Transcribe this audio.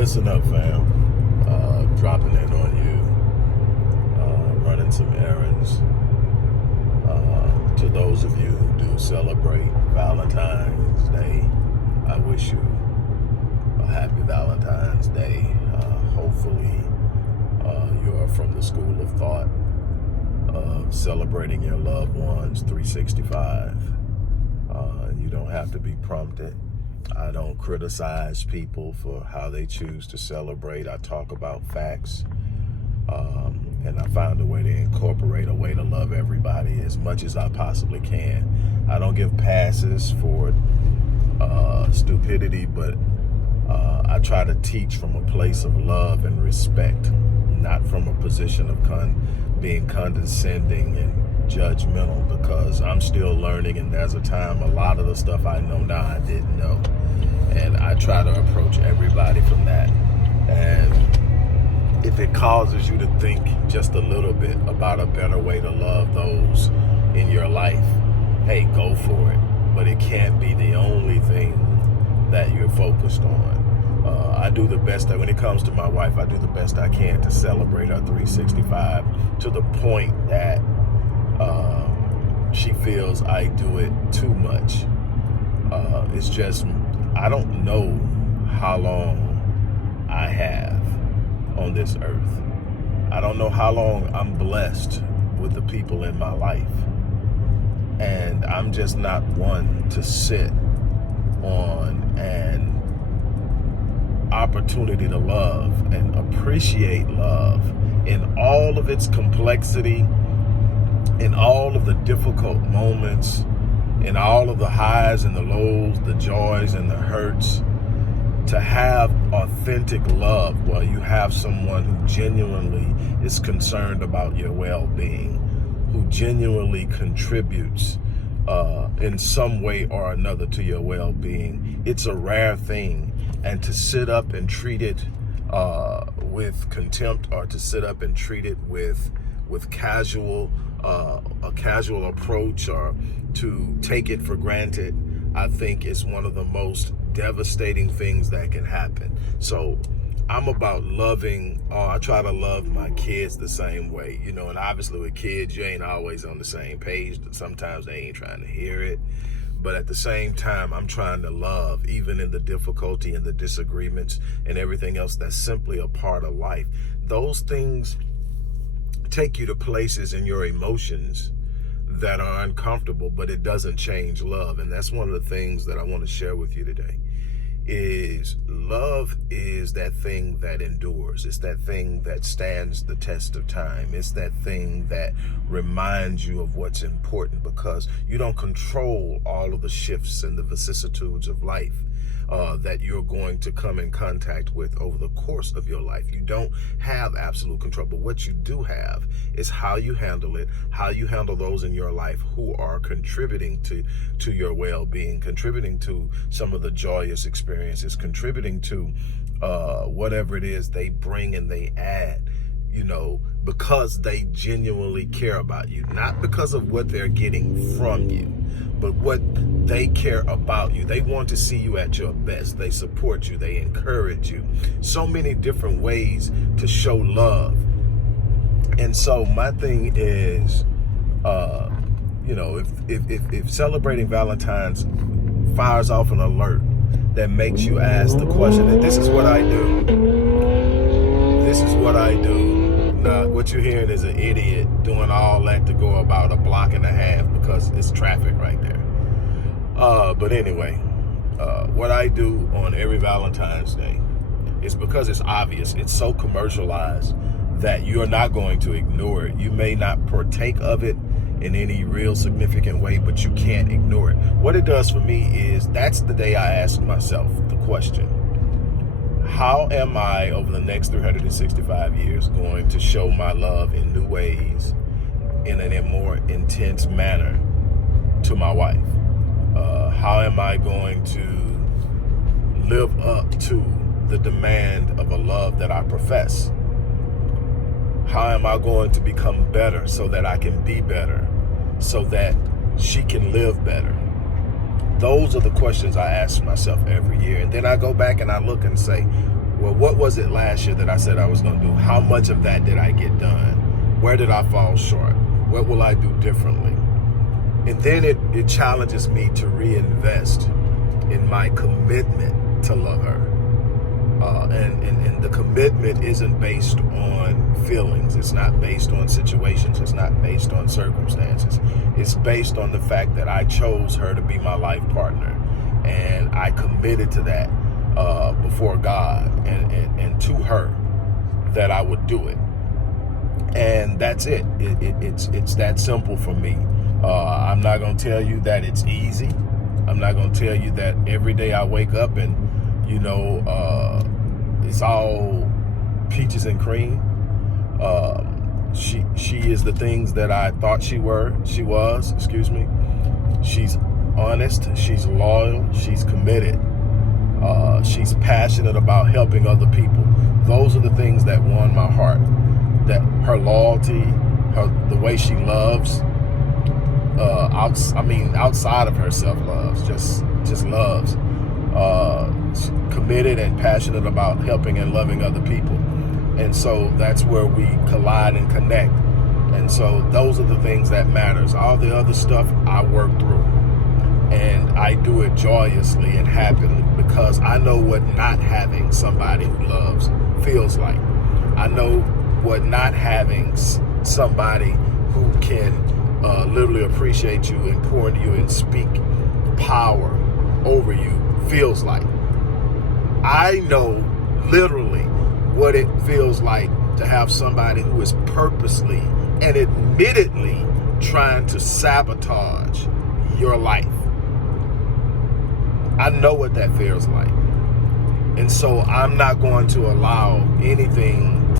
Listen up, fam. Dropping in on you, running some errands. To those of you who do celebrate Valentine's Day, I wish you a happy Valentine's Day. Hopefully, you are from the school of thought of celebrating your loved ones 365. You don't have to be prompted. I don't criticize people for how they choose to celebrate. I talk about facts, and I found a way to incorporate a way to love everybody as much as I possibly can. I don't give passes for stupidity, but I try to teach from a place of love and respect, not from a position of being condescending and judgmental, because I'm still learning, and there's a time a lot of the stuff I know now I didn't know. And I try to approach everybody from that. And if it causes you to think just a little bit about a better way to love those in your life, hey, go for it. But it can't be the only thing that you're focused on. I do the best when it comes to my wife, I do the best I can to celebrate her 365 to the point that she feels I do it too much. It's just, I don't know how long I have on this earth. I don't know how long I'm blessed with the people in my life. And I'm just not one to sit on an opportunity to love and appreciate love in all of its complexity, in all of the difficult moments, in all of the highs and the lows, the joys and the hurts. To have authentic love while you have someone who genuinely is concerned about your well-being, who genuinely contributes in some way or another to your well-being, it's a rare thing. And to sit up and treat it with contempt, or to sit up and treat it with a casual approach, or to take it for granted, I think is one of the most devastating things that can happen. So I'm about loving, I try to love my kids the same way, and obviously with kids, you ain't always on the same page. Sometimes they ain't trying to hear it. But at the same time, I'm trying to love, even in the difficulty and the disagreements and everything else that's simply a part of life. Those things take you to places in your emotions that are uncomfortable, but it doesn't change love. And that's one of the things that I want to share with you today. Is love is that thing that endures. It's that thing that stands the test of time. It's that thing that reminds you of what's important, because you don't control all of the shifts and the vicissitudes of life that you're going to come in contact with over the course of your life. You don't have absolute control, but what you do have is how you handle it, how you handle those in your life who are contributing to your well-being, contributing to some of the joyous experiences, contributing to whatever it is they bring and they add, because they genuinely care about you, not because of what they're getting from you, but what they care about you. They want to see you at your best. They support you. They encourage you. So many different ways to show love. And so my thing is, if celebrating Valentine's fires off an alert that makes you ask the question, that this is what I do. This is what I do. Now, what you're hearing is an idiot doing all that to go about a block and a half because it's traffic right there. But anyway, what I do on every Valentine's Day is because it's obvious, it's so commercialized that you're not going to ignore it. You may not partake of it in any real significant way, but you can't ignore it. What it does for me is, that's the day I ask myself the question: how am I, over the next 365 years, going to show my love in new ways, in a more intense manner to my wife? How am I going to live up to the demand of a love that I profess? How am I going to become better so that I can be better, so that she can live better? Those are the questions I ask myself every year. And then I go back and I look and say, well, what was it last year that I said I was going to do? How much of that did I get done? Where did I fall short? What will I do differently? And then it challenges me to reinvest in my commitment to love her. And the commitment isn't based on feelings. It's not based on situations. It's not based on circumstances. It's based on the fact that I chose her to be my life partner. And I committed to that before God and to her that I would do it. And that's it. It's that simple for me. I'm not going to tell you that it's easy. I'm not going to tell you that every day I wake up and, it's all peaches and cream. She is the things that I thought she was. She's honest. She's loyal. She's committed. She's passionate about helping other people. Those are the things that won my heart. That her loyalty, the way she loves, outside of her self-loves, just loves. Committed and passionate about helping and loving other people. And so that's where we collide and connect. And so those are the things that matters. All the other stuff I work through. And I do it joyously and happily because I know what not having somebody who loves feels like. I know what not having somebody who can literally appreciate you and pour into you and speak power over you feels like. I know literally what it feels like to have somebody who is purposely and admittedly trying to sabotage your life. I know what that feels like. And so I'm not going to allow anything